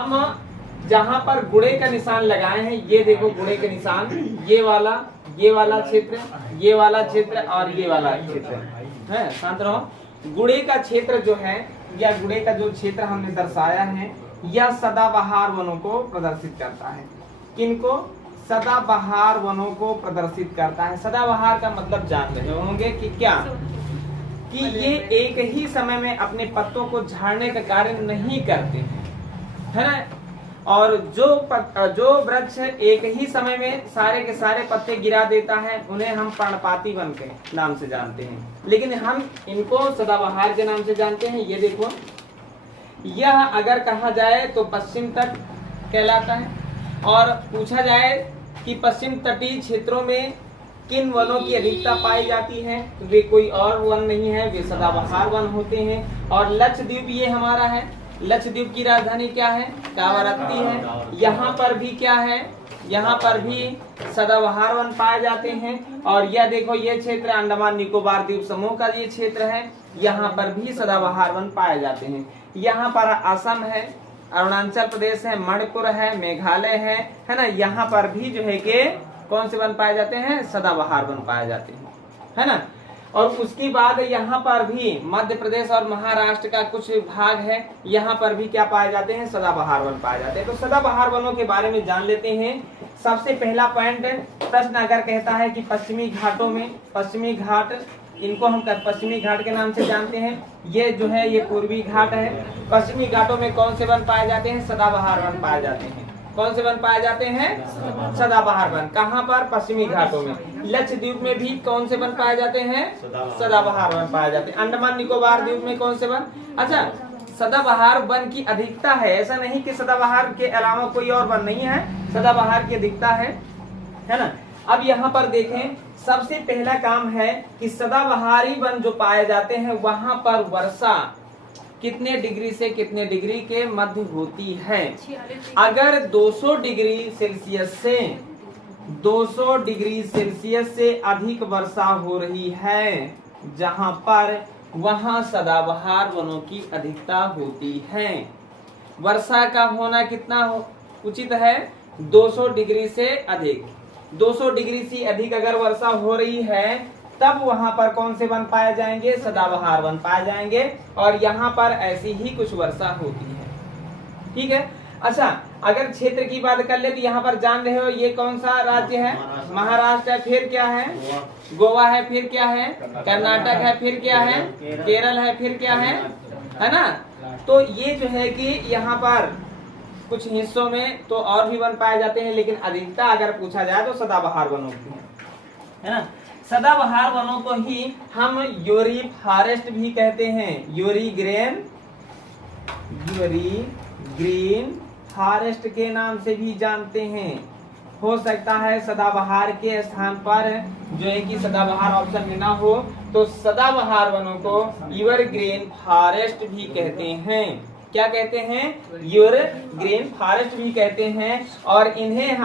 हम जहाँ पर गुणे का निशान लगाए हैं, ये देखो गुणे के निशान, ये वाला क्षेत्र, ये वाला क्षेत्र और ये वाला क्षेत्र है। शांत रहो। गुणे का क्षेत्र जो है या गुणे का जो क्षेत्र हमने दर्शाया है, यह सदाबहार वनों को प्रदर्शित करता है। किनको? सदाबहार वनों को प्रदर्शित करता है। सदाबहार का मतलब जान रहे होंगे कि क्या, कि ये एक ही समय में अपने पत्तों को झाड़ने का कार्य नहीं करते हैं, है ना। और जो वृक्ष एक ही समय में सारे के सारे पत्ते गिरा देता है, उन्हें हम पर्णपाती वन के नाम से जानते हैं, लेकिन हम इनको सदाबहार के नाम से जानते हैं। ये देखो, यह अगर कहा जाए तो पश्चिम तट कहलाता है। और पूछा जाए कि पश्चिम तटीय क्षेत्रों में किन वनों की अधिकता पाई जाती है, वे कोई और वन नहीं है, वे सदाबहार वन होते हैं। और लक्षद्वीप ये हमारा है। लक्षद्वीप की राजधानी क्या है? कावारत्ती है। यहाँ पर भी क्या है? यहाँ पर भी सदाबहार वन पाए जाते हैं। और यह देखो, ये क्षेत्र अंडमान निकोबार द्वीप समूह का ये क्षेत्र है, यहाँ पर भी सदाबहार वन पाए जाते हैं। यहाँ पर असम है, अरुणाचल प्रदेश है, मणिपुर है, मेघालय है ना। यहाँ पर भी जो है कि कौन से वन पाए जाते हैं? सदाबहार वन पाए जाते हैं, है ना। और उसके बाद यहाँ पर भी मध्य प्रदेश और महाराष्ट्र का कुछ भाग है, यहाँ पर भी क्या पाए जाते हैं? सदाबहार वन पाए जाते हैं। तो सदाबहार वनों के बारे में जान लेते हैं। सबसे पहला पॉइंट, प्रश्न अगर कहता है कि पश्चिमी घाटों में, पश्चिमी घाट, इनको हम पश्चिमी घाट के नाम से जानते हैं। ये जो है ये पूर्वी घाट है। पश्चिमी घाटों में कौन से वन पाए जाते हैं? सदाबहार वन पाए जाते हैं। कौन से वन पाए जाते हैं? सदाबहार वन। कहाँ पर? पश्चिमी घाटों में। लक्षद्वीप में भी कौन से वन पाए जाते हैं? सदाबहार वन पाए जाते हैं। अंडमान निकोबार द्वीप में कौन से वन? अच्छा, सदाबहार वन की अधिकता है, ऐसा नहीं कि सदाबहार के अलावा कोई और वन नहीं है, सदाबहार की अधिकता है ना। अब यहाँ पर देखें, सबसे पहला काम है कि सदाबहारी वन जो पाए जाते हैं, वहां पर वर्षा कितने डिग्री से कितने डिग्री के मध्य होती है? अगर 200 डिग्री सेल्सियस से 200 डिग्री सेल्सियस से अधिक वर्षा हो रही है जहां पर, वहां सदाबहार वनों की अधिकता होती है। वर्षा का होना कितना उचित है? 200 डिग्री से अधिक। 200 डिग्री से अधिक अगर वर्षा हो रही है, तब वहां पर कौन से वन पाए जाएंगे? सदाबहार वन पाए जाएंगे। और यहाँ पर ऐसी ही कुछ वर्षा होती है, ठीक है। अच्छा, अगर क्षेत्र की बात कर ले तो यहाँ पर जान रहे हो ये कौन सा राज्य है? महाराष्ट्र है। फिर क्या है? गोवा है। फिर क्या है? कर्नाटक है। फिर क्या है? केरल है। फिर क्या है ना। तो ये जो है कि यहाँ पर कुछ हिस्सों में तो और भी वन पाए जाते हैं, लेकिन अधिकता अगर पूछा जाए तो सदाबहार वनों की है ना। सदाबहार वनों को ही हम यूरी फॉरेस्ट भी कहते हैं। यूरी ग्रीन फॉरेस्ट के नाम से भी जानते हैं। हो सकता है सदाबहार के स्थान पर जो है कि सदाबहार ऑप्शन में ना हो, तो सदाबहार वनों को एवरग्रीन फॉरेस्ट भी कहते हैं। क्या कहते हैं? एवरग्रीन फॉरेस्ट भी कहते हैं। और इन्हें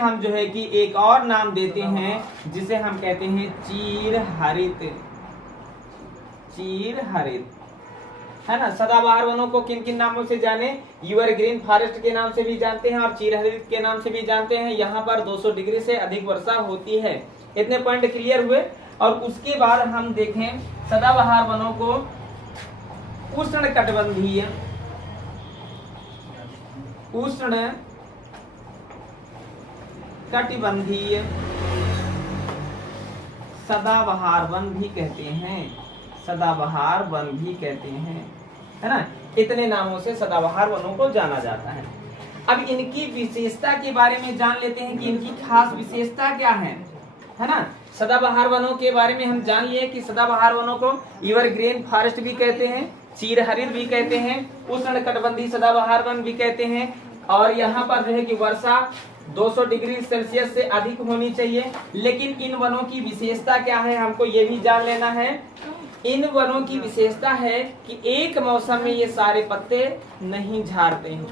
हम जो है कि एक और नाम देते हैं, जिसे हम कहते हैं चीर हरित, है ना। सदाबहार वनों को किन किन नामों से जाने? एवरग्रीन फॉरेस्ट के नाम से भी जानते हैं और चीर हरित के नाम से भी जानते हैं। यहाँ पर 200 डिग्री से अधिक वर्षा होती है। इतने पॉइंट क्लियर हुए। और उसके बाद हम देखें सदाबहार वनों को उष्णकटिबंधीय सदाबहार वन भी कहते हैं। सदाबहार वन भी कहते हैं, है ना। इतने नामों से सदाबहार वनों को जाना जाता है। अब इनकी विशेषता के बारे में जान लेते हैं कि इनकी खास विशेषता क्या है ना। सदाबहार वनों के बारे में हम जान लिए कि सदाबहार वनों को एवरग्रीन फॉरेस्ट भी कहते हैं, चीरहरित भी कहते हैं, उष्णकटिबंधीय सदाबहार वन भी कहते हैं। और यहाँ पर जो है कि वर्षा 200 डिग्री सेल्सियस से अधिक होनी चाहिए। लेकिन इन वनों की विशेषता क्या है, हमको ये भी जान लेना है। इन वनों की विशेषता है कि एक मौसम में ये सारे पत्ते नहीं झाड़ते हैं।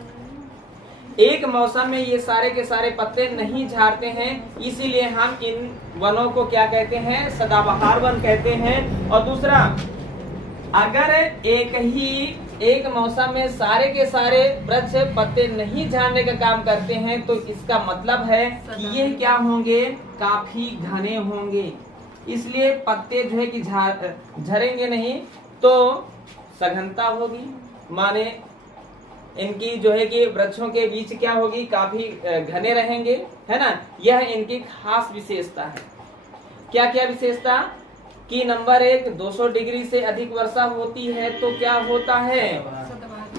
एक मौसम में ये सारे के सारे पत्ते नहीं झाड़ते हैं, इसीलिए हम इन वनों को क्या कहते हैं? सदाबहार वन कहते हैं। और दूसरा, अगर एक ही एक मौसम में सारे के सारे वृक्ष पत्ते नहीं झाड़ने का काम करते हैं, तो इसका मतलब है कि ये क्या होंगे, काफी घने होंगे। इसलिए पत्ते जो है कि झड़ेंगे नहीं, तो सघनता होगी, माने इनकी जो है कि वृक्षों के बीच क्या होगी, काफी घने रहेंगे, है ना। यह इनकी खास विशेषता है। क्या क्या विशेषता कि नंबर 1, 200 डिग्री से अधिक वर्षा होती है तो क्या होता है,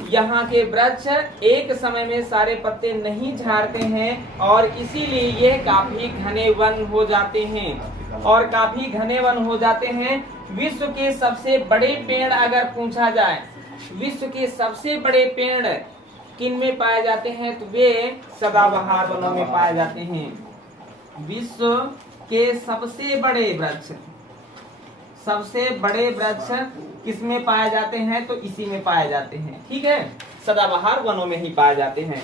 यहाँ के वृक्ष एक समय में सारे पत्ते नहीं झाड़ते हैं और इसीलिए ये काफी घने वन हो जाते हैं। और काफी घने वन हो जाते हैं। विश्व के सबसे बड़े पेड़ अगर पूछा जाए, विश्व के सबसे बड़े पेड़ किन में पाए जाते हैं, तो वे सदाबहार वनों में पाए जाते हैं। विश्व के सबसे बड़े वृक्ष, सबसे बड़े वृक्ष किसमें पाए जाते हैं, तो इसी में पाए जाते हैं। ठीक है, सदाबहार वनों में ही पाए जाते हैं।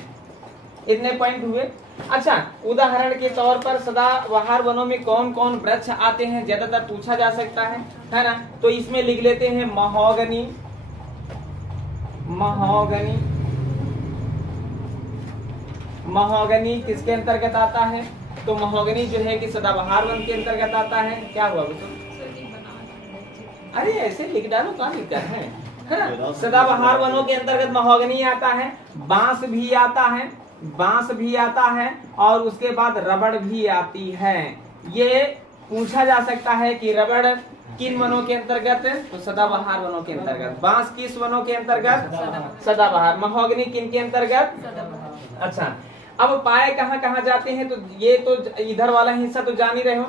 इतने पॉइंट हुए। अच्छा, उदाहरण के तौर पर सदाबहार वनों में कौन कौन वृक्ष आते हैं, ज्यादातर पूछा जा सकता है ना। तो इसमें लिख लेते हैं महोगनी। महोगनी, महोगनी किसके अंतर्गत आता है, तो महोगनी जो है कि सदाबहार वन के अंतर्गत आता है। क्या हुआ बच्चों, अरे ऐसे लिख डालो, कहाँ लिखता है ना। सदाबहार वनों के अंतर्गत महोगनी आता है, बांस भी आता है, बांस भी आता है, और उसके बाद रबड़ भी आती है। ये पूछा जा सकता है कि रबड़ किन वनों के अंतर्गत, तो सदाबहार वनों के अंतर्गत। बांस किस वनों के अंतर्गत, सदाबहार। महोगनी किन के अंतर्गत। अच्छा, अब पाए कहाँ कहाँ जाते हैं, तो ये तो इधर वाला हिस्सा तो जान ही रहे हो।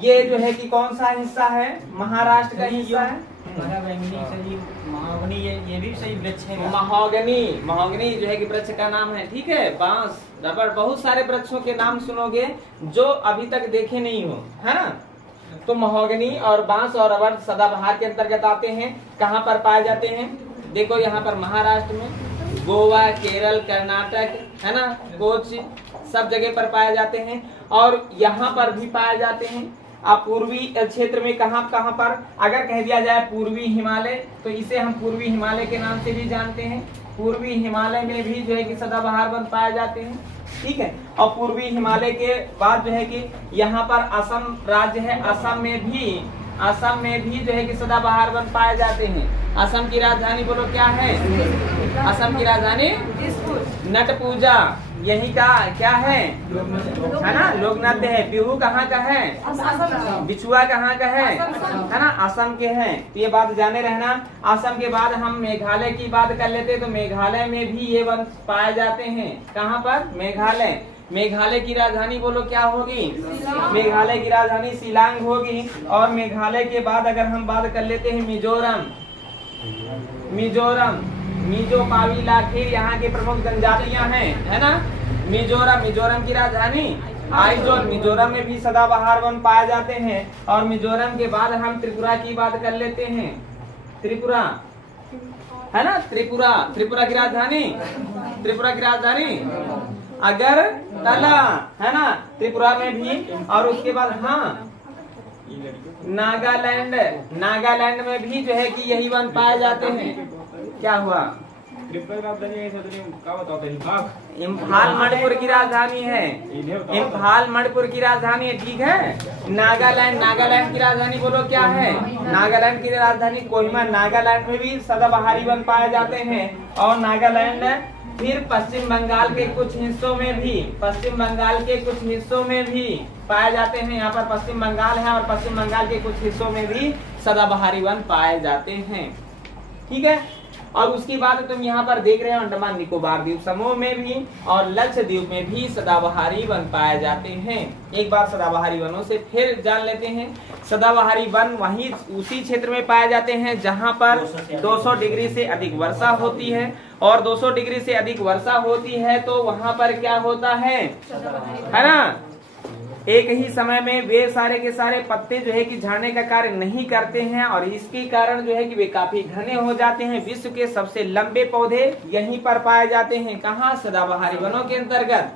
ये जो है कि कौन सा हिस्सा है, महाराष्ट्र का हिस्सा है। महोगनी, ये भी सही वृक्ष है। महोगनी, महोगनी जो है कि वृक्ष का नाम है। ठीक है, बांस, रबड़, बहुत सारे वृक्षों के नाम सुनोगे जो अभी तक देखे नहीं हो, है ना। तो महोगनी और बांस और रबड़ सदाबहार के अंतर्गत आते हैं। कहाँ पर पाए जाते हैं, देखो यहाँ पर महाराष्ट्र में, गोवा, केरल, कर्नाटक, है ना, कोच्चि, सब जगह पर पाए जाते हैं। और यहाँ पर भी पाए जाते हैं। आप पूर्वी क्षेत्र में कहाँ कहाँ पर, अगर कह दिया जाए पूर्वी हिमालय, तो इसे हम पूर्वी हिमालय के नाम से भी जानते हैं। पूर्वी हिमालय में भी जो है कि सदाबहार वन पाए जाते हैं। ठीक है, और पूर्वी हिमालय के बाद जो है कि यहाँ पर असम राज्य है, असम में भी जो है कि सदाबहार वन पाए जाते हैं। असम की राजधानी बोलो क्या है, असम की राजधानी नटपूजा, यही का क्या है ना, लोक नृत्य है। बिहू कहाँ का है, बिछुआ कहाँ का है ना, असम के हैं। तो ये बात जाने रहना। असम के बाद हम मेघालय की बात कर लेते, तो मेघालय में भी ये वन पाए जाते हैं। कहाँ पर, मेघालय। मेघालय की राजधानी बोलो क्या होगी, मेघालय की राजधानी शिलांग होगी। और मेघालय के बाद अगर हम बात कर लेते हैं मिजोरम, मिजोरम, मिजो, पावी, लाखीर यहाँ के प्रमुख जनजातियां हैं, है ना। मिजोरम, मिजोरम की राजधानी आइजोल। मिजोरम में भी सदाबहार वन पाए जाते हैं। और मिजोरम के बाद हम त्रिपुरा की बात कर लेते हैं। त्रिपुरा, है ना, त्रिपुरा, त्रिपुरा की राजधानी, त्रिपुरा की राजधानी अगरतला, है ना, त्रिपुरा में भी। और उसके बाद हाँ, नागालैंड, नागालैंड में भी जो है कि यही वन पाए जाते हैं। क्या हुआ, इम्फाल मणिपुर की राजधानी है, इम्फाल मणिपुर की राजधानी है। ठीक है, नागालैंड, नागालैंड की राजधानी बोलो क्या है, नागालैंड की राजधानी कोहिमा। नागालैंड में भी सदाबहारी वन पाए जाते हैं। और नागालैंड, फिर पश्चिम बंगाल के कुछ हिस्सों में भी, पश्चिम बंगाल के कुछ हिस्सों में भी पाए जाते हैं। यहाँ पर पश्चिम बंगाल है और पश्चिम बंगाल के कुछ हिस्सों में भी सदाबहारी वन पाए जाते हैं। ठीक है, और उसकी बात तुम यहाँ पर देख रहे हो, अंडमान निकोबार द्वीप समूह में भी और लक्षद्वीप में भी सदाबहारी वन पाए जाते हैं। एक बार सदाबहारी वनों से फिर जान लेते हैं। सदाबहारी वन वहीं उसी क्षेत्र में पाए जाते हैं जहाँ पर 200 डिग्री से अधिक वर्षा होती है। और 200 डिग्री से अधिक वर्षा होती है तो वहाँ पर क्या होता है ना, एक ही समय में वे सारे के सारे पत्ते जो है कि झड़ने का कार्य नहीं करते हैं। और इसके कारण जो है कि वे काफी घने हो जाते हैं। विश्व के सबसे लंबे पौधे यहीं पर पाए जाते हैं। कहाँ, सदाबहारी वनों के अंतर्गत।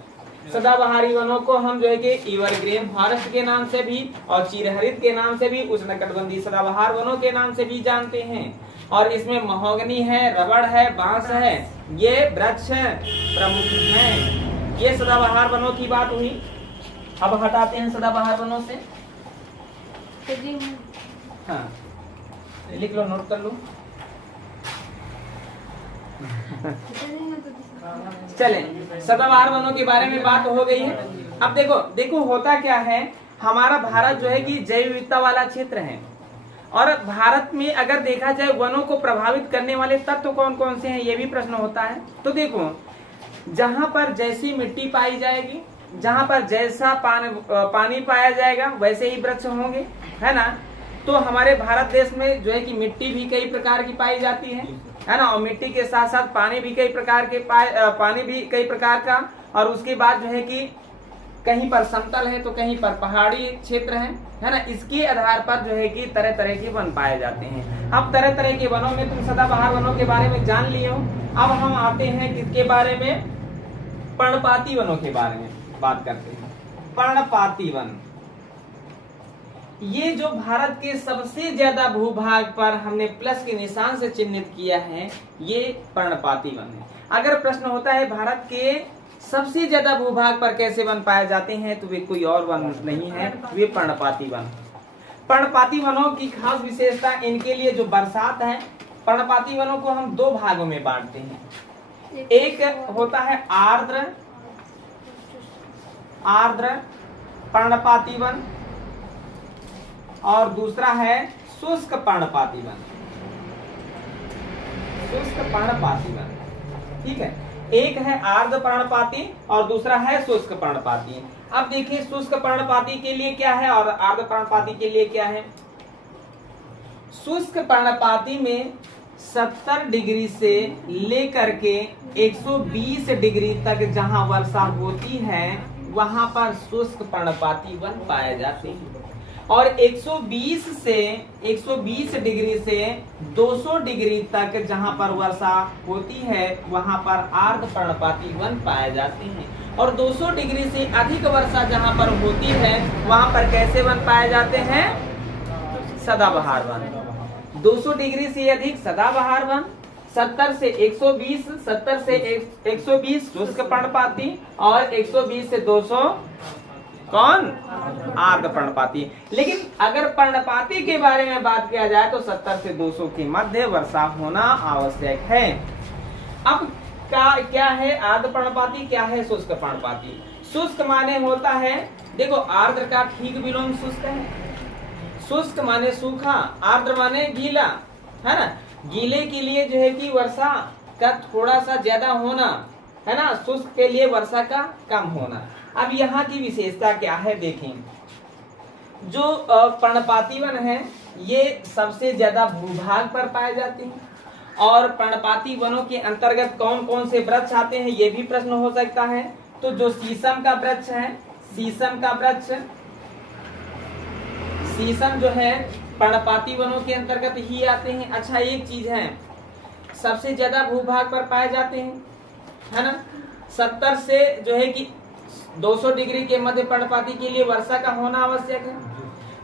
सदाबहारी वनों को हम जो है कि एवरग्रीन फॉरेस्ट के नाम से भी और चिरहरित के नाम से भी, उष्णकटिबंधीय सदाबहार वनों के नाम से भी जानते हैं। और इसमें महोगनी है, रबड़ है, बांस है, ये वृक्ष प्रमुख हैं। ये सदाबहार वनों की बात हुई। अब हटाते हैं सदाबहार वनों से। हाँ लिख लो, नोट कर लो। चले, सदाबहार वनों के बारे में बात हो गई है। अब देखो होता क्या है, हमारा भारत जो है कि जैव विविधता वाला क्षेत्र है, और भारत में अगर देखा जाए वनों को प्रभावित करने वाले तत्व कौन कौन से हैं, ये भी प्रश्न होता है। तो देखो, जहां पर जैसी मिट्टी पाई जाएगी, जहां पर जैसा पानी पाया जाएगा, वैसे ही वृक्ष होंगे, है ना। तो हमारे भारत देश में जो है कि मिट्टी भी कई प्रकार की पाई जाती है ना, और मिट्टी के साथ साथ पानी भी कई प्रकार के पानी भी कई प्रकार का, और उसके बाद जो है कि कहीं पर समतल है तो कहीं पर पहाड़ी क्षेत्र है ना। इसके आधार पर जो है कि तरह तरह के वन पाए जाते हैं। अब तरह तरह के वनों में तुम सदाबहार वनों के बारे में जान लिए हो। अब हम आते हैं किसके बारे में, पर्णपाती वनों के बारे में बात करते हैं। पर्णपाती वन, ये जो भारत के सबसे ज्यादा भूभाग पर हमने प्लस के निशान से चिन्हित किया है, ये पर्णपाती वन है। अगर प्रश्न होता है भारत के सबसे ज्यादा भूभाग पर कैसे वन पाए जाते हैं, तो वे कोई और वन नहीं है, वे पर्णपाती वन। पर्णपाती वनों की खास विशेषता, इनके लिए जो बरसात है, पर्णपाती वनों को हम दो भागों में बांटते हैं। एक होता है आर्द्र पर्णपाती वन, और दूसरा है शुष्क पर्णपाती वन। शुष्क पर्णपाती वन, ठीक है। एक है आर्द्र पर्णपाती और दूसरा है शुष्क पर्णपाती। अब देखिए शुष्क पर्णपाती के लिए क्या है और आर्द्र पर्णपाती के लिए क्या है। शुष्क पर्णपाती में 70 डिग्री से लेकर के 120 डिग्री तक जहां वर्षा होती है, वहां पर शुष्क पर्णपाती वन पाए जाते हैं, और 120 डिग्री से 200 डिग्री तक जहां पर वर्षा होती है, वहां पर आर्द्र पर्णपाती वन पाए जाते हैं। और 200 डिग्री से अधिक वर्षा जहां पर होती है, वहां पर कैसे वन पाए जाते हैं, सदाबहार वन। 200 डिग्री से अधिक सदाबहार वन, 70 से 120 शुष्क पर्णपाती, और 120 से 200 कौन, आर्द्र पर्णपाती। लेकिन अगर पर्णपाती के बारे में बात किया जाए तो 70 से 200 के मध्य वर्षा होना आवश्यक है। अब क्या है आर्द्र पर्णपाती, क्या है शुष्क पर्णपाती। शुष्क माने होता है, देखो आर्द्र का ठीक विलोम शुष्क है। शुष्क माने सूखा, आर्द्र माने गीला, है ना। गीले के लिए जो है कि वर्षा का थोड़ा सा ज्यादा होना, है ना, शुष्क के लिए वर्षा का कम होना। अब यहाँ की विशेषता क्या है, देखें। जो पर्णपाती वन है, ये सबसे ज्यादा भूभाग पर पाए जाते हैं, और पर्णपाती वनों के अंतर्गत कौन कौन से वृक्ष आते हैं, ये भी प्रश्न हो सकता है। तो जो शीशम का वृक्ष है, शीशम का वृक्ष, शीशम जो है पर्णपाती वनों के अंतर्गत ही आते हैं। अच्छा, एक चीज है, सबसे ज्यादा भूभाग पर पाए जाते हैं, है ना। 70 से जो है कि 200 डिग्री के मध्य पर्णपाती के लिए वर्षा का होना आवश्यक है।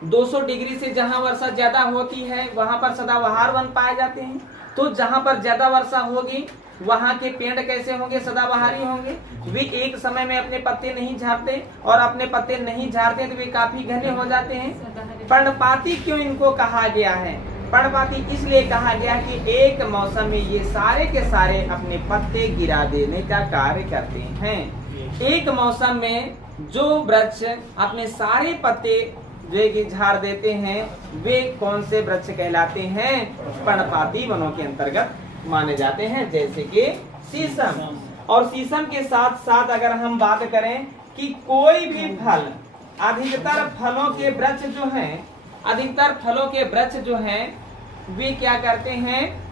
200 डिग्री से जहां वर्षा ज्यादा होती है, वहां पर सदाबहार वन पाए जाते हैं। तो जहां पर ज्यादा वर्षा होगी, वहां के पेड़ कैसे होंगे, सदाबहारी होंगे। वे एक समय में अपने पत्ते नहीं झाड़ते, और अपने पत्ते नहीं झाड़ते तो वे काफी घने हो जाते हैं। पर्णपाती क्यों इनको कहा गया है, पर्णपाती इसलिए कहा गया कि एक मौसम में ये सारे के सारे अपने पत्ते गिरा देने का कार्य करते हैं। एक मौसम में जो वृक्ष अपने सारे पत्ते जो कि झाड़ देते हैं, वे कौन से वृक्ष कहलाते हैं, पर्णपाती वनों के अंतर्गत माने जाते हैं, जैसे कि शीशम। और शीशम के साथ साथ अगर हम बात करें कि कोई भी फल, अधिकतर फलों के वृक्ष जो हैं, अधिकतर फलों के वृक्ष जो हैं, वे क्या करते हैं,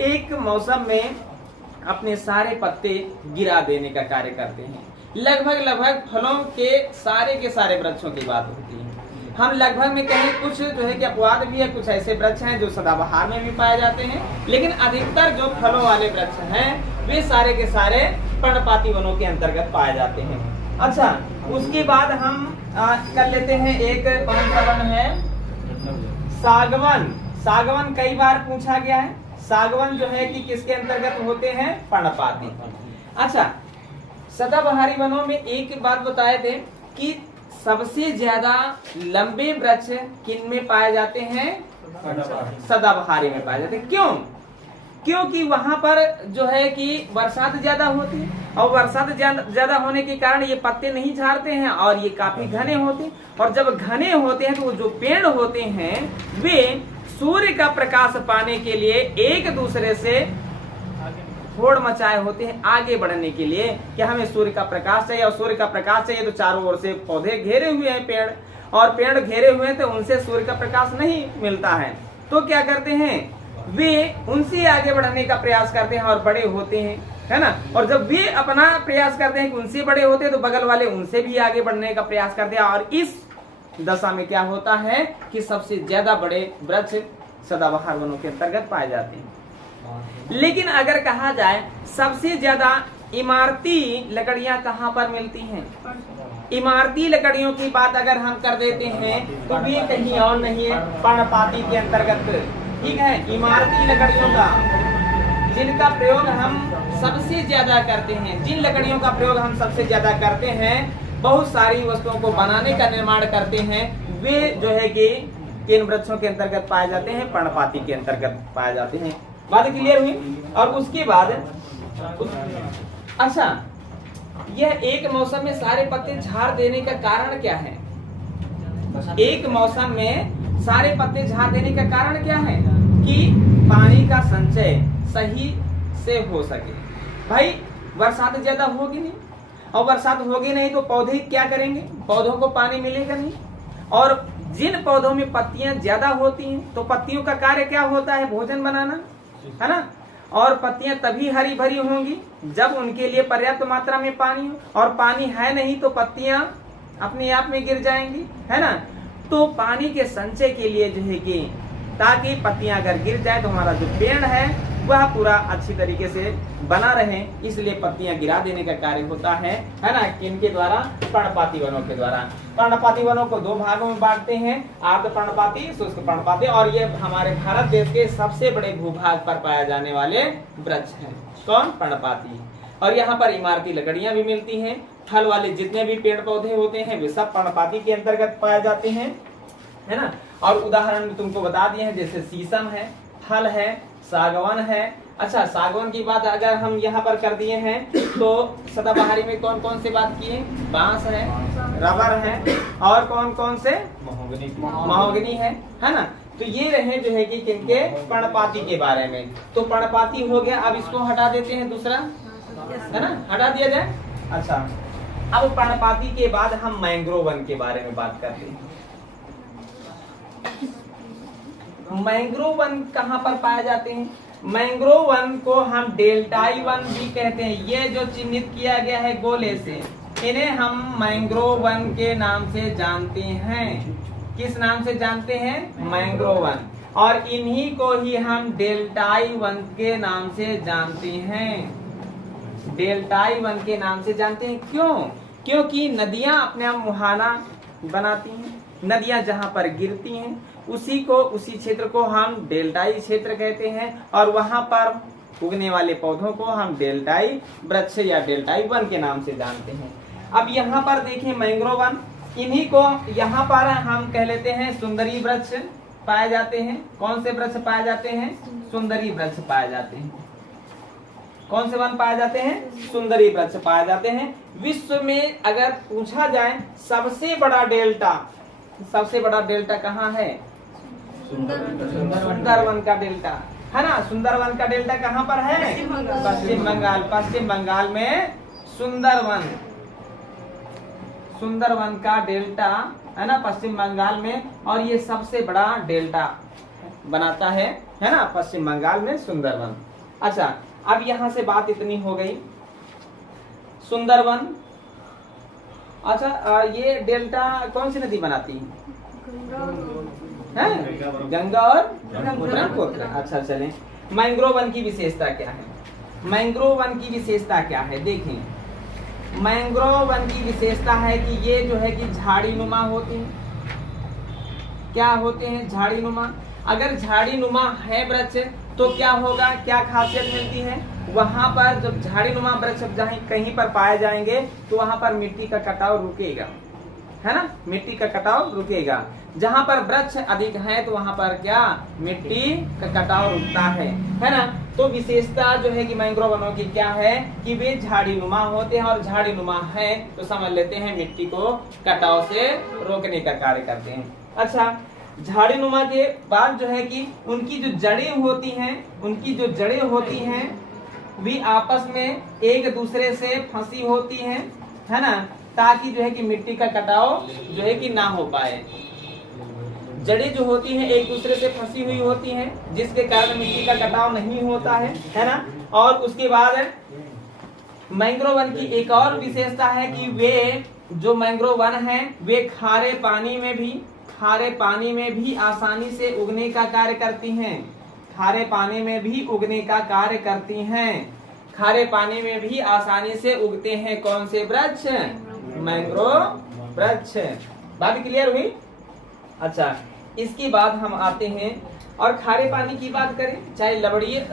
एक मौसम में अपने सारे पत्ते गिरा देने का कार्य करते हैं। लगभग फलों के सारे वृक्षों की बात होती है। हम लगभग में कहें, कुछ जो है कि अपवाद भी है, कुछ ऐसे वृक्ष हैं जो सदाबहार में भी पाए जाते हैं, लेकिन अधिकतर जो फलों वाले वृक्ष हैं, वे सारे के सारे पर्णपाती वनों के अंतर्गत पाए जाते हैं। अच्छा, उसके बाद हम कर लेते हैं एक कौन सा वन है, सागवन। सागवन कई बार पूछा गया है। सागवन जो है कि किसके अंतर्गत होते हैं? पर्णपाती। अच्छा, सदाबहारी वनों में एक बात बताए थे कि सबसे ज्यादा लंबे वृक्ष किन में पाए जाते हैं? सदाबहारी में पाए जाते हैं। क्यों? क्योंकि वहां पर जो है कि बरसात ज्यादा होती है और बरसात ज्यादा होने के कारण ये पत्ते नहीं झाड़ते हैं और ये काफी घने होते हैं। और जब घने होते हैं तो जो पेड़ होते हैं वे सूर्य का प्रकाश पाने के लिए एक दूसरे से होड़ मचाए होते हैं आगे बढ़ने के लिए कि हमें सूर्य का प्रकाश चाहिए। और सूर्य का प्रकाश चाहिए तो चारों ओर से पौधे घेरे हुए हैं पेड़, और पेड़ घेरे हुए हैं तो उनसे सूर्य का प्रकाश नहीं मिलता है। तो क्या करते हैं? वे उनसे आगे बढ़ने का प्रयास करते हैं और बड़े होते हैं, है ना। और जब वे अपना प्रयास करते हैं कि उनसे बड़े होते हैं तो बगल वाले उनसे भी आगे बढ़ने का प्रयास करते हैं। और इस दशा में क्या होता है कि सबसे ज्यादा बड़े वृक्ष सदाबहार वनों के अंतर्गत पाए जाते हैं। लेकिन अगर कहा जाए सबसे ज्यादा इमारती लकड़ियां कहाँ पर मिलती हैं? इमारती लकड़ियों की बात अगर हम कर देते हैं तो वे कहीं और नहीं है, पर्णपाती के अंतर्गत। ठीक है, इमारती लकड़ियों का जिनका प्रयोग हम सबसे ज्यादा करते हैं, जिन लकड़ियों का प्रयोग हम सबसे ज्यादा करते हैं, बहुत सारी वस्तुओं को बनाने का निर्माण करते हैं, वे जो है कि किन वृक्षों के अंतर्गत पाए जाते हैं? पर्णपाती के अंतर्गत पाए जाते हैं। बात क्लियर हुई? और उसके बाद अच्छा, यह एक मौसम में सारे पत्ते झाड़ देने का कारण क्या है? एक मौसम में सारे पत्ते झाड़ देने का कारण क्या है? कि पानी का संचय सही से हो सके। भाई बरसात ज्यादा होगी नहीं, और बरसात होगी नहीं तो पौधे क्या करेंगे? पौधों को पानी मिलेगा नहीं। और जिन पौधों में पत्तियां ज्यादा होती हैं तो पत्तियों का कार्य क्या होता है? भोजन बनाना, है ना। और पत्तियां तभी हरी भरी होंगी जब उनके लिए पर्याप्त मात्रा में पानी हो, और पानी है नहीं तो पत्तियां अपने आप में गिर जाएंगी, है ना। तो पानी के संचय के लिए जो है कि ताकि पत्तियां अगर गिर जाए तो हमारा जो पेड़ है वह पूरा अच्छी तरीके से बना रहे, इसलिए पत्तियां गिरा देने का कार्य होता है ना। किनके द्वारा? पर्णपाती वनों के द्वारा। पर्णपाती वनों को दो भागों में बांटते हैं, आर्द्र पर्णपाती, शुष्क पर्णपाती। और ये हमारे भारत देश के सबसे बड़े भूभाग पर पाए जाने वाले वृक्ष हैं। कौन? पर्णपाती। और यहाँ पर इमारती लकड़ियां भी मिलती हैं। फल वाले जितने भी पेड़ पौधे होते हैं वे सब पर्णपाती के अंतर्गत पाए जाते हैं, है ना। और उदाहरण तुमको बता दिए हैं, जैसे शीशम है, फल है, सागवान है। अच्छा, सागवान की बात अगर हम यहाँ पर कर दिए हैं तो सदाबहारी में कौन कौन से बात किए? बांस है, रबर है, और कौन कौन से? महोगनी है ना। तो ये रहे जो है कि किनके? पर्णपाती के बारे में। तो पर्णपाती हो गया। अब इसको हटा देते हैं, दूसरा, है ना, हटा दिया जाए। अच्छा, अब पर्णपाती के बाद हम मैंग्रोव वन के बारे में बात करते हैं। मैंग्रोव वन कहाँ पर पाए जाते हैं? मैंग्रोव वन को हम डेल्टाई वन भी कहते हैं। ये जो चिन्हित किया गया है गोले से, इन्हें हम मैंग्रोव वन के नाम से जानते हैं। किस नाम से जानते हैं? Mangrove one. और इन्हीं को ही हम डेल्टाई वन के नाम से जानते हैं। डेल्टाई वन के नाम से जानते हैं। क्यों? क्योंकि नदियां अपने मुहाना बनाती हैं। नदियां जहां पर गिरती हैं उसी क्षेत्र को हम डेल्टाई क्षेत्र कहते हैं, और वहां पर उगने वाले पौधों को हम डेल्टाई वृक्ष या डेल्टाई वन के नाम से जानते हैं। अब यहाँ पर देखिए मैंग्रोव वन, इन्हीं को यहाँ पर हम कह लेते हैं सुंदरी वृक्ष पाए जाते हैं। कौन से वृक्ष पाए जाते हैं? सुंदरी वृक्ष पाए जाते हैं। कौन से वन पाए जाते हैं? सुंदरी वृक्ष पाए जाते हैं। विश्व में अगर पूछा जाए सबसे बड़ा डेल्टा कहाँ है? सुंदरवन का डेल्टा, है ना। सुंदरवन का डेल्टा कहाँ पर है? पश्चिम बंगाल। पश्चिम बंगाल में सुंदरवन का डेल्टा, है ना, पश्चिम बंगाल में। और ये सबसे बड़ा डेल्टा बनाता है ना, पश्चिम बंगाल में सुंदरवन। अच्छा, अब यहाँ से बात इतनी हो गई सुंदरवन। अच्छा, ये डेल्टा कौन सी नदी बनाती है? गंगा और ब्रह्मपुत्र। अच्छा, चलें, मैंग्रोव वन की विशेषता क्या है? मैंग्रोव वन की विशेषता क्या है? देखें, मैंग्रोव वन की विशेषता है कि ये जो है कि झाड़ी नुमा होते हैं। क्या होते हैं? झाड़ी नुमा। अगर झाड़ी नुमा है वृक्ष तो क्या होगा, क्या खासियत मिलती है, वहां पर जब झाड़ी नुमा वृक्ष जहाँ कहीं पर पाए जाएंगे तो वहां पर मिट्टी का कटाव रुकेगा, है ना, मिट्टी का कटाव रुकेगा। जहां पर वृक्ष अधिक है तो वहां पर क्या, मिट्टी का कटाव रुकता है ना। तो विशेषता जो है कि मैंग्रोव वनों की क्या है कि वे झाड़ी नुमा होते हैं, और झाड़ी नुमा है तो समझ लेते हैं मिट्टी को कटाव से रोकने का कार्य करते हैं। अच्छा, झाड़ी नुमा के बाद जो है कि उनकी जो जड़ें होती हैं, वे आपस में एक दूसरे से फंसी होती हैं, है ना, ताकि जो है कि मिट्टी का कटाव जो है कि ना हो पाए। जड़ें जो होती हैं एक दूसरे से फंसी हुई होती हैं, जिसके कारण मिट्टी का कटाव नहीं होता है ना। और उसके बाद मैंग्रोव वन की एक और विशेषता है कि वे जो मैंग्रोव वन है वे खारे पानी में भी आसानी से उगने का कार्य करती हैं। खारे पानी में भी उगने का कार्य करती हैं। खारे पानी में भी आसानी से उगते हैं कौन से वृक्ष, मैंग्रोव वृक्ष। बात क्लियर हुई। अच्छा, इसके बाद हम आते हैं और खारे पानी की बात करें चाहे लवणीय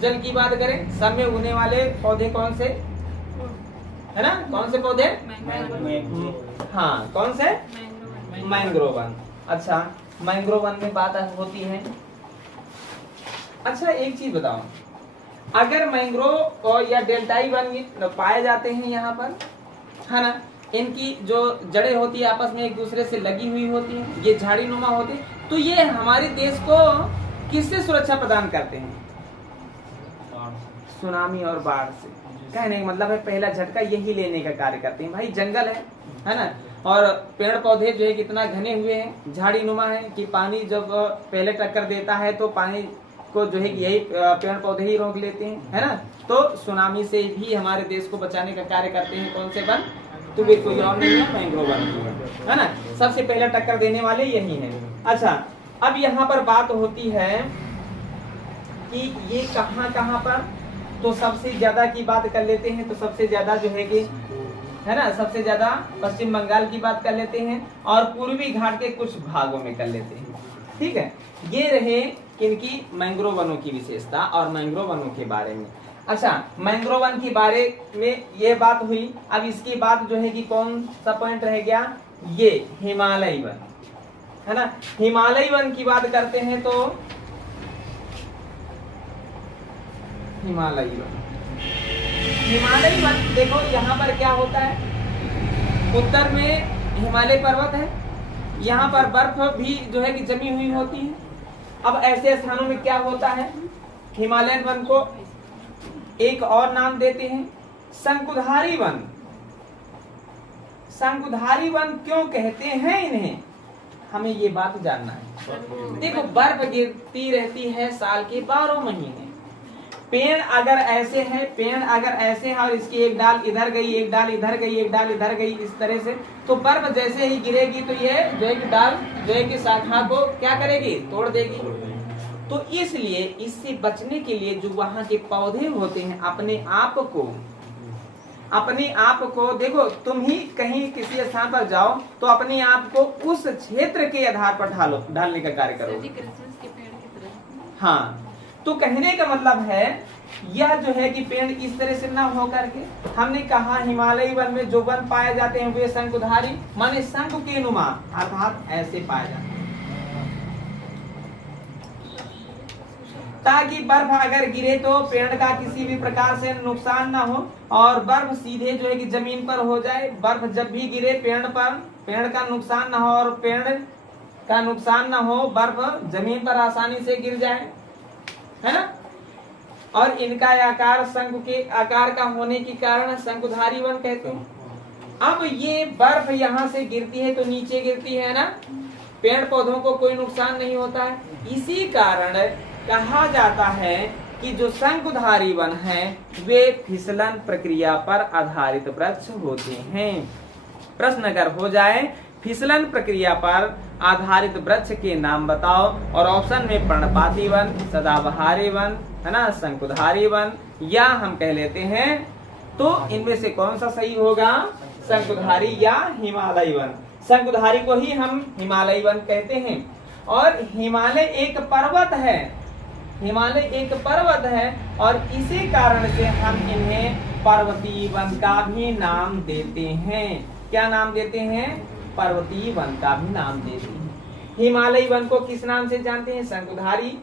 जल की बात करें, सब में उगने वाले पौधे कौन से, है ना, कौन से पौधे, हाँ कौन से, मैंग्रोव वन। अच्छा, मैंग्रोव वन में बात होती है। अच्छा, एक चीज बताओ, अगर मैंग्रोव और या डेल्टाई वन पाए जाते हैं यहाँ पर, है ना, इनकी जो जड़ें होती है आपस में एक दूसरे से लगी हुई होती हैं, ये झाड़ी नुमा होते हैं, तो ये हमारे देश को किससे सुरक्षा प्रदान करते हैं, सुनामी और बाढ़ से। कहने का मतलब है पहला झटका यही लेने का कार्य करते हैं। भाई जंगल है ना, और पेड़ पौधे जो है कितना घने हुए हैं, झाड़ी नुमा है कि पानी जब पहले टक्कर देता है तो पानी को जो है यही पेड़ पौधे ही रोक लेते हैं, है ना। तो सुनामी से भी हमारे देश को बचाने का कार्य करते हैं कौन से वन, तो वे कोई और नहीं है, मैंग्रोव वन, है ना। सबसे पहले टक्कर देने वाले यही हैं। अच्छा, अब यहाँ पर बात होती है कि ये कहाँ पर, तो सबसे ज्यादा की बात कर लेते हैं, तो सबसे ज्यादा जो है कि, है ना, सबसे ज्यादा पश्चिम बंगाल की बात कर लेते हैं और पूर्वी घाट के कुछ भागों में कर लेते हैं। ठीक है, ये रहे इनकी मैंग्रोव वनों की विशेषता और मैंग्रोव वनों के बारे में। अच्छा, मैंग्रोव वन के बारे में ये बात हुई। अब इसके बाद जो है कि कौन सा पॉइंट रह गया, ये हिमालयी वन, है ना। हिमालयी वन की बात करते हैं तो हिमालयी वन देखो यहाँ पर क्या होता है, उत्तर में हिमालय पर्वत है, यहाँ पर बर्फ भी जो है कि जमी हुई होती है। अब ऐसे स्थानों में क्या होता है, हिमालयन वन को एक और नाम देते हैं शंकुधारी वन। शंकुधारी वन क्यों कहते हैं इन्हें, हमें ये बात जानना है। देखो, बर्फ गिरती रहती है साल के 12 महीने। पेड़ अगर ऐसे हैं और इसकी एक डाल इधर गई, एक डाल इधर गई, एक डाल इधर गई, इस तरह से, तो बर्फ जैसे ही गिरेगी तो ये जो है कि डाल जो है कि शाखा को क्या करेगी, तोड़ देगी। तो इसलिए इससे बचने के लिए जो वहां के पौधे होते हैं, अपने आप को देखो, तुम ही कहीं किसी स्थान पर जाओ तो अपने आप को उस क्षेत्र के आधार पर ढालने का कार्य करो। हाँ, तो कहने का मतलब है यह जो है कि पेड़ इस तरह से ना हो करके, हमने कहा हिमालयी वन में जो वन पाए जाते हैं वे शंकुधारी माने शंकु के नुमा अर्थात ऐसे पाए जाते हैं, ताकि बर्फ अगर गिरे तो पेड़ का किसी भी प्रकार से नुकसान ना हो और बर्फ सीधे जो है कि जमीन पर हो जाए। बर्फ जब भी गिरे पेड़ का नुकसान ना हो और पेड़ का नुकसान ना हो, बर्फ जमीन पर आसानी से गिर जाए, है ना। और इनका आकार शंकु के आकार का होने के कारण शंकुधारी वन कहते हैं। अब ये बर्फ यहाँ से गिरती है तो नीचे गिरती है ना, पेड़ पौधों को कोई नुकसान नहीं होता है। इसी कारण कहा जाता है कि जो शंकुधारी वन है वे फिसलन प्रक्रिया पर आधारित वृक्ष होते हैं। प्रश्न अगर हो जाए फिसलन प्रक्रिया पर आधारित वृक्ष के नाम बताओ, और ऑप्शन में पर्णपाती वन, सदाबहारी वन, है ना, शंकुधारी वन, या हम कह लेते हैं, तो इनमें से कौन सा सही होगा, शंकुधारी या हिमालयी वन। शंकुधारी को ही हम हिमालयी वन कहते हैं। और हिमालय एक पर्वत है, हिमालय एक पर्वत है और इसी कारण से हम इन्हें पर्वतीय वन का भी नाम देते हैं। क्या नाम देते हैं? पर्वतीय वन का भी नाम देते हैं। हिमालयी वन को किस नाम से जानते हैं? शंकुधारी,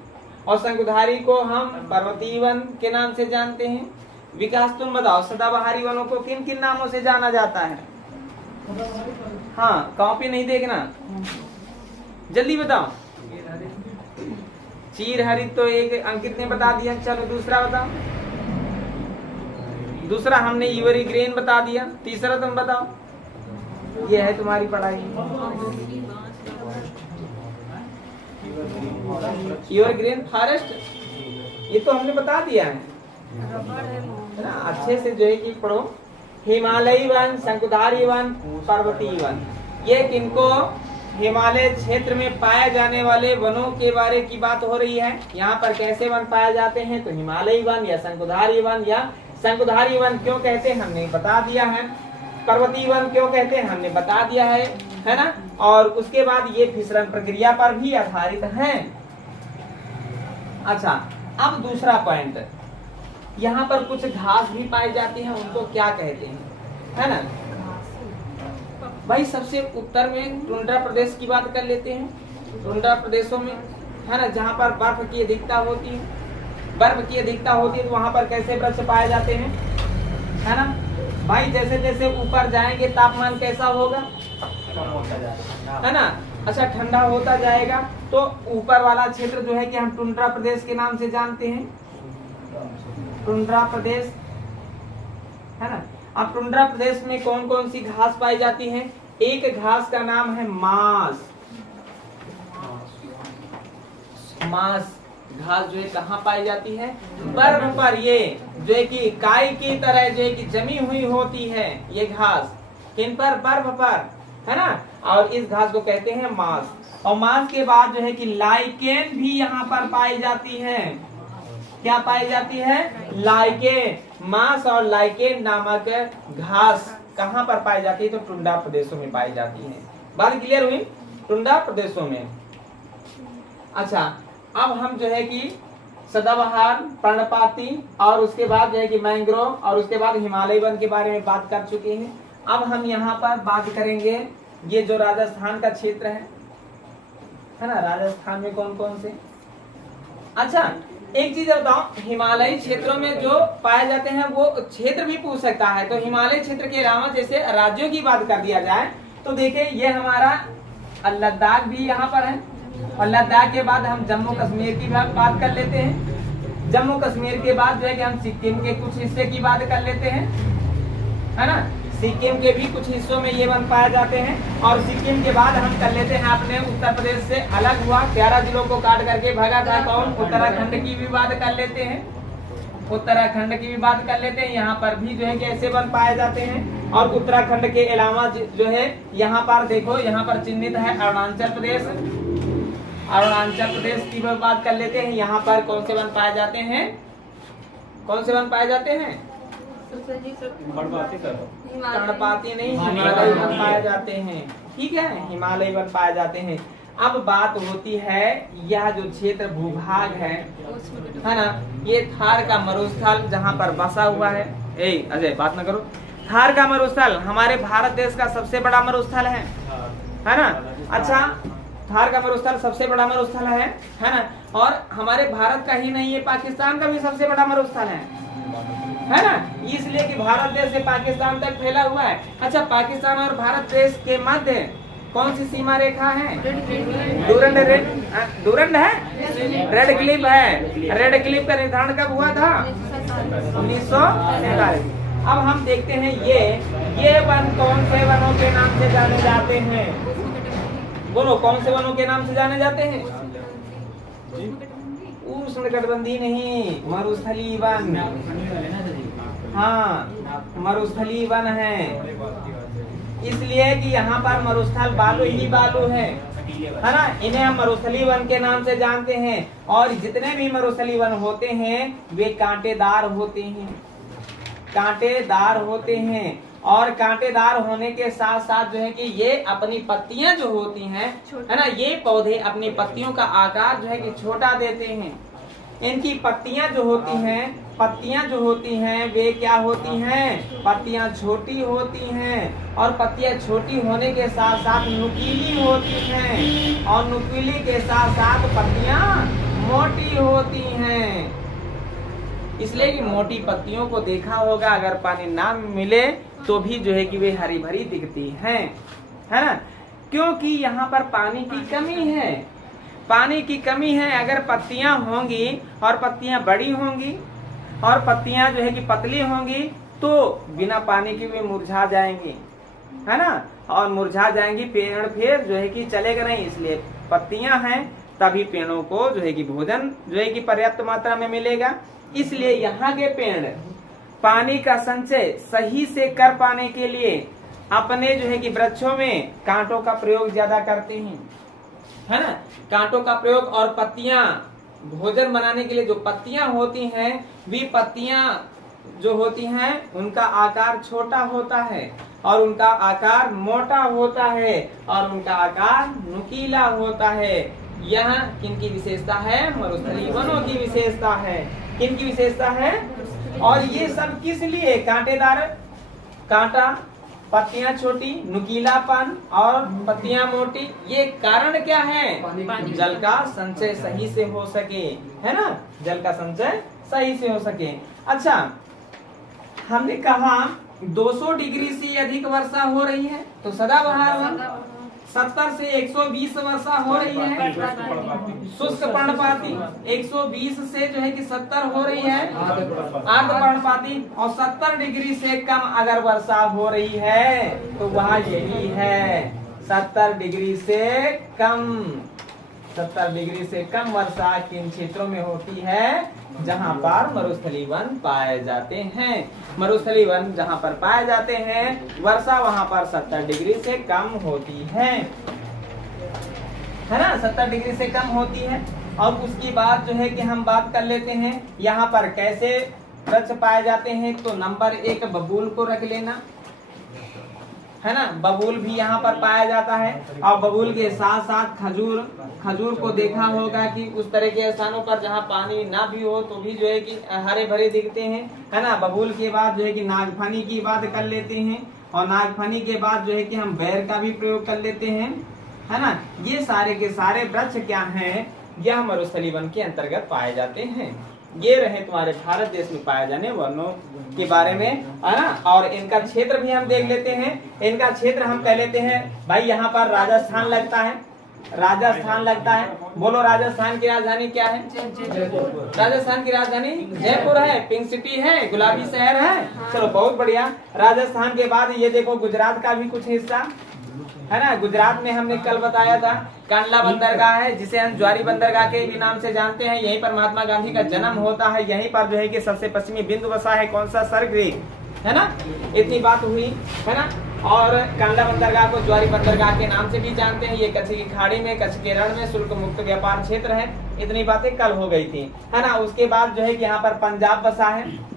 और शंकुधारी को हम पर्वतीय वन के नाम से जानते हैं। विकास तुम बताओ, सदाबहारी वनों को किन किन नामों से जाना जाता है? हाँ, कॉपी नहीं देखना, जल्दी बताओ। चीर हरित तो एक अंकित ने बता दिया, चलो दूसरा बताओ। दूसरा हमने यूरी ग्रेन बता दिया, तीसरा तुम बताओ। ये है तुम्हारी पढ़ाई। यूर ग्रेन फॉरेस्ट, ये तो हमने बता दिया है ना। अच्छे से जो है कि पढ़ो। हिमालयी वन, शंकुधारी वन, पर्वतीय वन, ये किनको? हिमालय क्षेत्र में पाए जाने वाले वनों के बारे की बात हो रही है। यहाँ पर कैसे वन पाए जाते हैं? तो हिमालयी वन या शंकुधारी वन, या शंकुधारी वन क्यों कहते हैं हमने बता दिया है, पर्वतीय वन क्यों कहते हैं हमने बता दिया है ना। और उसके बाद ये फिसलन प्रक्रिया पर भी आधारित है। अच्छा, अब दूसरा पॉइंट, यहाँ पर कुछ घास भी पाई जाती है, उनको क्या कहते हैं, है ना भाई। सबसे उत्तर में टुंड्रा प्रदेश की बात कर लेते हैं। टुंड्रा प्रदेशों में, है ना, जहाँ पर बर्फ की अधिकता होती है, बर्फ की अधिकता होती है, तो वहाँ पर कैसे वृक्ष पाए जाते हैं, है ना भाई। जैसे जैसे ऊपर जाएंगे तापमान कैसा होगा, है ना। अच्छा, ठंडा होता जाएगा, तो ऊपर वाला क्षेत्र जो है कि हम टुंड्रा प्रदेश के नाम से जानते हैं, टुंड्रा प्रदेश, है ना। अब टुंड्रा प्रदेश में कौन कौन सी घास पाई जाती है? एक घास का नाम है मांस। मांस घास जो है कहाँ पाई जाती है? बर्फ पर। ये जो है कि काई की तरह जो है कि जमी हुई होती है ये घास, किन पर? बर्फ पर, है ना। और इस घास को कहते हैं मांस। और मांस के बाद जो है कि लाइकेन भी यहाँ पर पाई जाती है। क्या पाई जाती है? लाइकेन। मांस और लाइकेन नामक घास कहाँ पर पाई जाती है? तो टुंड्रा प्रदेशों में पाई जाती है। बात क्लियर हुई? टुंड्रा प्रदेशों में। अच्छा, अब हम जो है कि सदाबहार, पर्णपाती और उसके बाद जो है कि मैंग्रोव और उसके बाद हिमालय वन के बारे में बात कर चुके हैं। अब हम यहाँ पर बात करेंगे ये जो राजस्थान का क्षेत्र है ना, राजस्थान में कौन कौन से। अच्छा, एक चीज बताओ, हिमालयी क्षेत्रों में जो पाए जाते हैं वो क्षेत्र भी पूछ सकता है। तो हिमालय क्षेत्र के अलावा जैसे राज्यों की बात कर दिया जाए तो देखिए ये हमारा लद्दाख भी यहाँ पर है, और लद्दाख के बाद हम जम्मू कश्मीर की बात कर लेते हैं। जम्मू कश्मीर के बाद जो है कि हम सिक्किम के कुछ हिस्से की बात कर लेते हैं, है ना। सिक्किम के भी कुछ हिस्सों में ये वन पाए जाते हैं। और सिक्किम के बाद हम कर लेते हैं अपने उत्तर प्रदेश से अलग हुआ, 11 जिलों को काट करके भगा था कौन? उत्तराखंड की भी बात कर लेते हैं, उत्तराखंड की भी बात कर लेते हैं। यहाँ पर भी जो है कि ऐसे वन पाए जाते हैं। और उत्तराखंड के अलावा जो है यहाँ पर देखो, यहाँ पर चिन्हित है अरुणाचल प्रदेश। अरुणाचल प्रदेश की बात कर लेते हैं। यहाँ पर कौन से वन पाए जाते हैं? कौन से वन पाए जाते हैं? पर्णपाती नहीं, हिमालय वन पाए जाते हैं। ठीक है, हिमालय वन पाए जाते हैं। अब बात होती है यह जो क्षेत्र भूभाग है ना, ये थार का मरुस्थल जहाँ पर बसा हुआ है। अजय बात ना करो। थार का मरुस्थल हमारे भारत देश का सबसे बड़ा मरुस्थल है ना। अच्छा, थार का मरुस्थल सबसे बड़ा मरुस्थल है ना। और हमारे भारत का ही नहीं, ये पाकिस्तान का भी सबसे बड़ा मरुस्थल है ना। इसलिए कि भारत देश से पाकिस्तान तक फैला हुआ है। अच्छा, पाकिस्तान और भारत देश के मध्य कौन सी सीमा रेखा है? डूरंड है, रेड क्लिफ है। रेड क्लिफ का निर्धारण कब हुआ था? 1947। अब हम देखते हैं ये वन कौन से वनों के नाम से जाने जाते हैं? बोलो, कौन से वनों के नाम से जाने जाते हैं? उष्णकटिबंधीय नहीं, मरुस्थलीय वन। हाँ, मरुस्थलीय वन है, इसलिए कि यहाँ पर मरुस्थल बालू ही बालू है ना। इन्हें हम मरुस्थलीय वन के नाम से जानते हैं। और जितने भी मरुस्थलीय वन होते हैं वे कांटेदार होते हैं, कांटेदार होते हैं। और कांटेदार होने के साथ साथ जो है कि ये अपनी पत्तियां जो होती हैं, है ना, ये पौधे अपनी पत्तियों का आकार जो है कि छोटा देते हैं। इनकी पत्तियां जो होती हैं वे क्या होती हैं, पत्तियां छोटी होती हैं और पत्तियां छोटी होने के साथ साथ नुकीली होती हैं और नुकीली के साथ साथ पत्तियां मोटी होती हैं। इसलिए कि मोटी पत्तियों को देखा होगा, अगर पानी ना मिले तो भी जो है कि वे हरी भरी दिखती हैं, है ना, क्योंकि यहाँ पर पानी की कमी है। पानी की कमी है। अगर पत्तियां होंगी और पत्तियां बड़ी होंगी और पत्तियां जो है कि पतली होंगी तो बिना पानी के वे मुरझा जाएंगी, है ना, और मुरझा जाएंगी, पेड़ फिर जो है कि चलेगा नहीं। इसलिए पत्तियां हैं तभी पेड़ों को जो है कि भोजन जो है कि पर्याप्त मात्रा में मिलेगा। इसलिए यहाँ के पेड़ पानी का संचय सही से कर पाने के लिए अपने जो है कि वृक्षों में कांटों का प्रयोग ज्यादा करते हैं, है ना, कांटों का प्रयोग। और पत्तियां भोजन बनाने के लिए जो पत्तियां होती हैं वे पत्तियां जो होती हैं उनका आकार छोटा होता है और उनका आकार मोटा होता है और उनका आकार नुकीला होता है। यह किनकी विशेषता है, मरुस्थलीय वनों की विशेषता है। किनकी विशेषता है? और ये सब किस लिए, कांटेदार, कांटा, पत्तियां छोटी, नुकीलापन और पत्तियां मोटी, ये कारण क्या है? जल का संचय सही से हो सके, है ना, जल का संचय सही से हो सके। अच्छा, हमने कहा 200 डिग्री से अधिक वर्षा हो रही है तो सदाबहार वन, 70 से 120 वर्षा हो रही है शुष्क पर्णपाती, 120 से जो है कि 70 हो रही है आर्द्र पर्णपाती, और 70 डिग्री से कम अगर वर्षा हो रही है तो वह यही है 70 डिग्री से कम। 70 डिग्री से कम वर्षा किन क्षेत्रों में होती है? जहाँ पर मरुस्थलीय वन पाए जाते हैं। मरुस्थलीय वन जहाँ पर पाए जाते हैं वर्षा वहाँ पर 70 डिग्री से कम होती है ना, 70 डिग्री से कम होती है। और उसकी बाद जो है कि हम बात कर लेते हैं यहाँ पर कैसे वृक्ष पाए जाते हैं। तो नंबर 1 बबूल को रख लेना, है ना, बबूल भी यहाँ पर पाया जाता है। और बबूल के साथ साथ खजूर को देखा होगा कि उस तरह के स्थानों पर जहाँ पानी ना भी हो तो भी जो है कि हरे भरे दिखते हैं, है ना। बबूल के बाद जो है कि नागफनी की बात कर लेते हैं और नागफनी के बाद जो है कि हम बैर का भी प्रयोग कर लेते हैं, है ना। ये सारे के सारे वृक्ष क्या हैं? यह मरुस्थलीय वन के अंतर्गत पाए जाते हैं। ये रहे तुम्हारे भारत देश में पाए जाने वनों के बारे में, है ना। और इनका क्षेत्र भी हम देख लेते हैं। इनका क्षेत्र हम कह लेते हैं भाई, यहाँ पर राजस्थान लगता है, राजस्थान लगता है। बोलो राजस्थान की राजधानी क्या है? राजस्थान की राजधानी जयपुर है, पिंक सिटी है, गुलाबी शहर है। चलो बहुत बढ़िया। राजस्थान के बाद ये देखो गुजरात का भी कुछ हिस्सा है ना। गुजरात में हमने कल बताया था कांडला बंदरगाह है, जिसे हम ज्वारी बंदरगाह के भी नाम से जानते हैं। यहीं पर महात्मा गांधी का जन्म होता है। यहीं पर जो है कि सबसे पश्चिमी बिंदु बसा है, कौन सा? सरग्रेव, है ना। इतनी बात हुई, है ना। और कांडला बंदरगाह को ज्वारी बंदरगाह के नाम से भी जानते हैं। ये कच्छ की खाड़ी में, कच्छ के रण में शुल्क मुक्त व्यापार क्षेत्र है। इतनी बातें कल हो गई थी, है ना। उसके बाद जो है कि यहाँ पर पंजाब बसा है।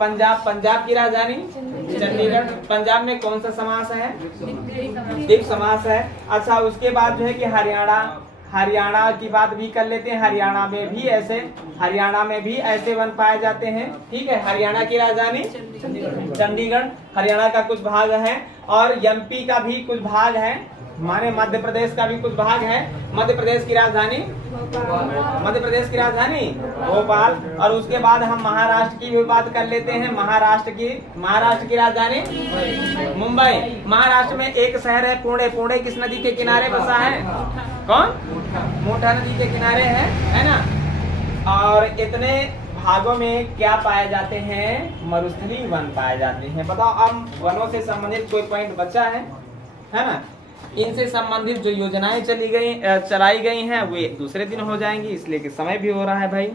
पंजाब की राजधानी चंडीगढ़। पंजाब में कौन सा समास है? द्वीप समास है। अच्छा, उसके बाद जो है कि हरियाणा की बात भी कर लेते हैं। हरियाणा में भी ऐसे वन पाए जाते हैं, ठीक है। हरियाणा की राजधानी चंडीगढ़, हरियाणा का कुछ भाग है। और एमपी का भी कुछ भाग है, माने मध्य प्रदेश का भी कुछ भाग है। मध्य प्रदेश की राजधानी भोपाल। और उसके बाद हम महाराष्ट्र की भी बात कर लेते हैं। महाराष्ट्र की राजधानी मुंबई। महाराष्ट्र में एक शहर है पुणे। पुणे किस नदी के किनारे बसा है? कौन? मोठा नदी के किनारे है ना। और इतने भागों में क्या पाए जाते हैं? मरुस्थलीय वन पाए जाते हैं। बताओ, अब वनों से संबंधित कोई पॉइंट बचा है ना। इनसे संबंधित जो योजनाएं चलाई गई हैं वे दूसरे दिन हो जाएंगी, इसलिए कि समय भी हो रहा है भाई।